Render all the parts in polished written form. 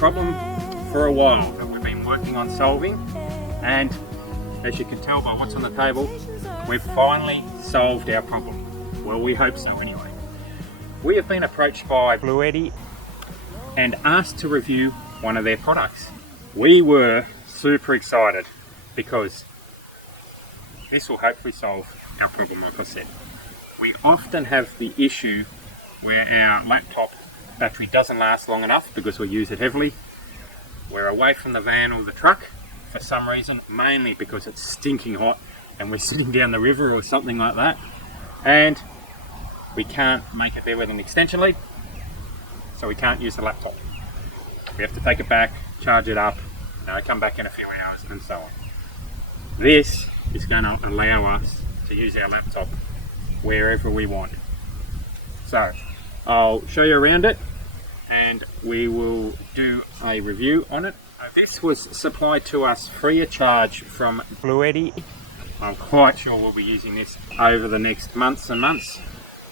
problem for a while that we've been working on solving, and as you can tell by what's on the table, we've finally solved our problem. Well, we hope so anyway. We have been approached by Bluetti and asked to review one of their products. We were super excited because this will hopefully solve our problem, like I said. We often have the issue where our laptop battery doesn't last long enough because we use it heavily. We're away from the van or the truck for some reason, mainly because it's stinking hot and we're sitting down the river or something like that, and we can't make it there with an extension lead, so we can't use the laptop. We have to take it back, charge it up, come back in a few hours, and so on. This is going to allow us to use our laptop wherever we want. So I'll show you around it and we will do a review on it. This was supplied to us free of charge from Bluetti. I'm quite sure we'll be using this over the next months and months,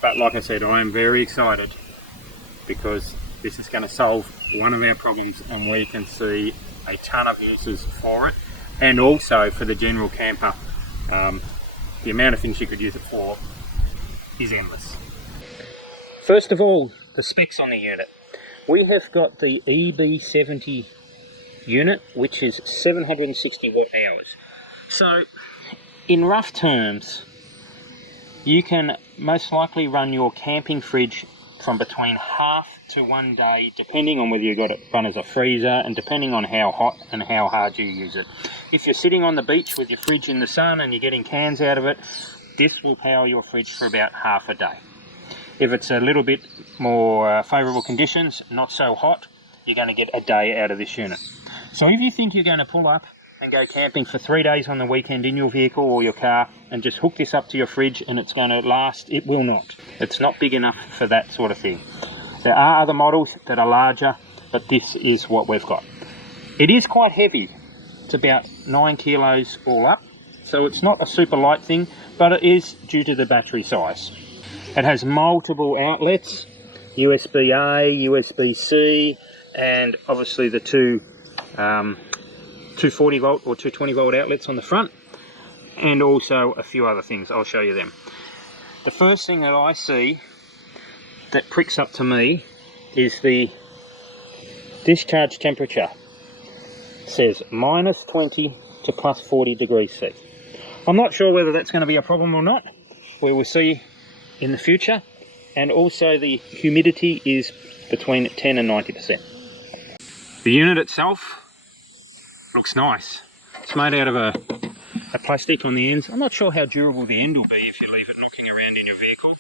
but like I said, I am very excited because this is going to solve one of our problems and we can see a ton of uses for it, and also for the general camper. The amount of things you could use it for is endless. First of all, the specs on the unit. We have got the EB70 unit, which is 760 watt hours. So in rough terms, you can most likely run your camping fridge from between half to 1 day, depending on whether you've got it run as a freezer and depending on how hot and how hard you use it. If you're sitting on the beach with your fridge in the sun and you're getting cans out of it, this will power your fridge for about half a day. If it's a little bit more favourable conditions, not so hot, you're going to get a day out of this unit. So if you think you're going to pull up and go camping for 3 days on the weekend in your vehicle or your car and just hook this up to your fridge and it's going to last, it will not. It's not big enough for that sort of thing. There are other models that are larger, but this is what we've got. It is quite heavy. It's about 9 kilos all up, so it's not a super light thing, but it is due to the battery size. It has multiple outlets, USB-A, USB-C, and obviously the two 240 volt or 220 volt outlets on the front, and also a few other things. I'll show you them. The first thing that I see that pricks up to me is the discharge temperature. It says -20 to +40 degrees C. I'm not sure whether that's going to be a problem or not. We will see in the future. And also the humidity is between 10 and 90%. The unit itself looks nice. It's made out of a plastic on the ends. I'm not sure how durable the end will be if you leave it knocking around in your vehicle,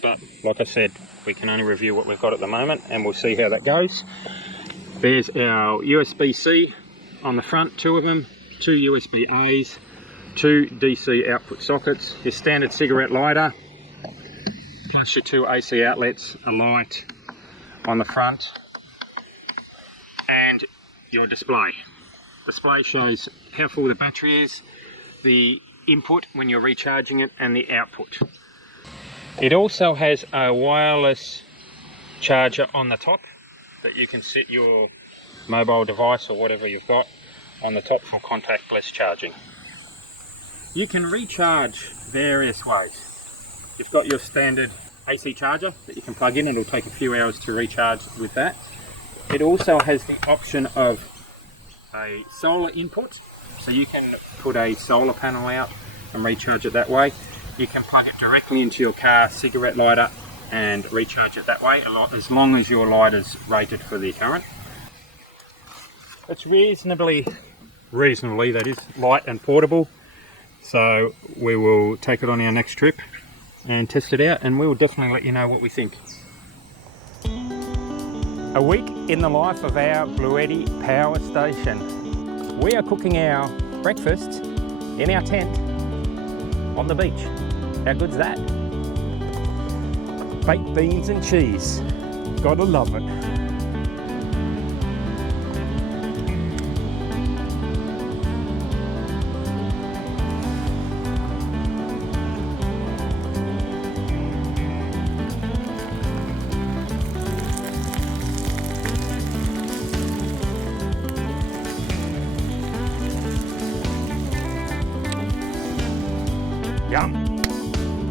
but like I said, we can only review what we've got at the moment and we'll see how that goes. There's our USB-C on the front, 2 of them, 2 USB-A's, 2 DC output sockets, your standard cigarette lighter, plus your 2 AC outlets, a light on the front, and your display. Display shows how full the battery is, the input when you're recharging it, and the output. It also has a wireless charger on the top that you can sit your mobile device or whatever you've got on the top for contactless charging. You can recharge various ways. You've got your standard AC charger that you can plug in. It'll take a few hours to recharge with that. It also has the option of a solar input, so you can put a solar panel out and recharge it that way. You can plug it directly into your car cigarette lighter and recharge it that way, as long as your lighter's rated for the current. It's reasonably that is, light and portable, so we will take it on our next trip and test it out, and we will definitely let you know what we think. A week in the life of our Bluetti Power Station. We are cooking our breakfast in our tent on the beach. How good's that? Baked beans and cheese. Gotta love it. Yum.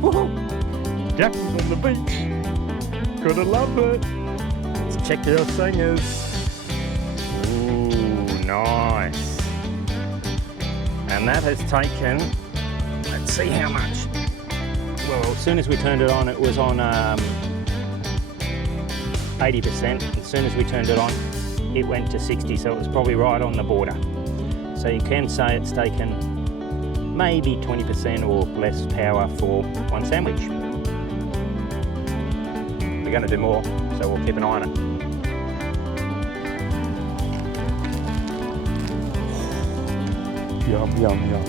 Woohoo! Jackson's on the beach. Gotta love it. Let's check our singers. Ooh, nice. And that has taken, let's see how much. Well, as soon as we turned it on, it was on 80%. As soon as we turned it on, it went to 60, so it was probably right on the border. So you can say it's taken maybe 20% or less power for one sandwich. We're going to do more, so we'll keep an eye on it. Yum, yum, yum.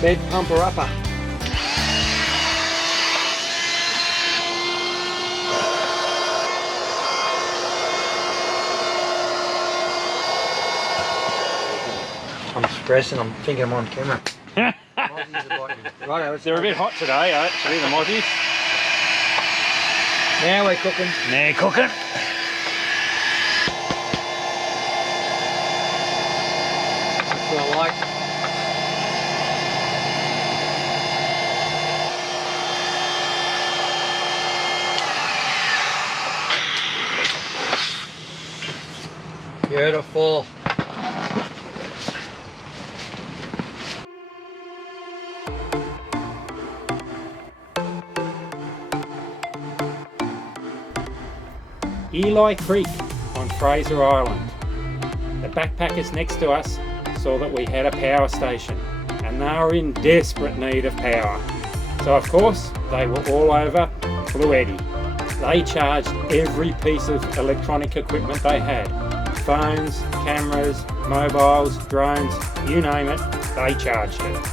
Bed pumper upper. I'm stressing, I'm thinking I'm on camera. Right, They're a bit hot today, actually, the mozzies. Now we're cooking. Now cooking. That's what I like. Beautiful. Eli Creek on Fraser Island. The backpackers next to us saw that we had a power station and they were in desperate need of power. So of course they were all over Bluetti. They charged every piece of electronic equipment they had. Phones, cameras, mobiles, drones, you name it, they charged it.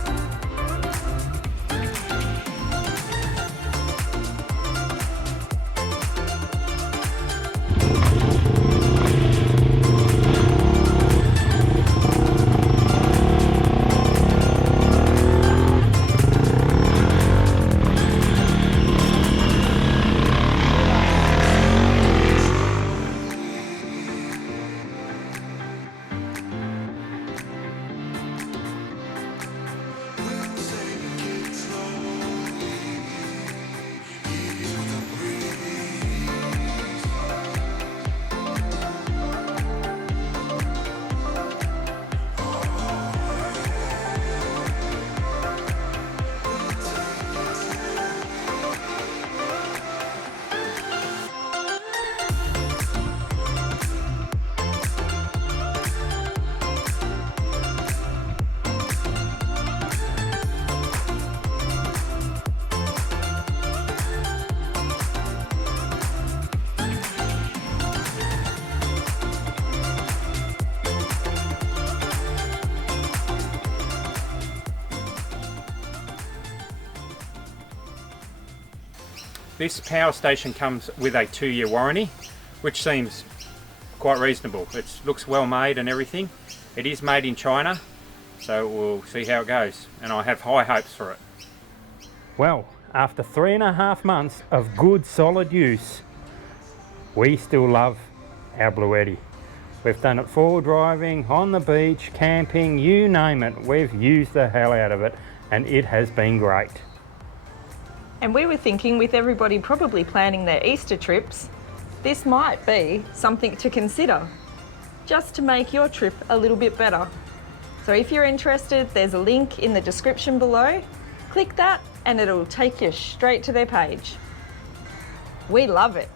This power station comes with a 2-year warranty, which seems quite reasonable. It looks well made and everything. It is made in China, so we'll see how it goes, and I have high hopes for it. Well, after 3.5 months of good solid use, we still love our Bluetti. We've done it forward driving, on the beach, camping, you name it. We've used the hell out of it and it has been great. And we were thinking, with everybody probably planning their Easter trips, this might be something to consider, just to make your trip a little bit better. So if you're interested, there's a link in the description below. Click that and it'll take you straight to their page. We love it.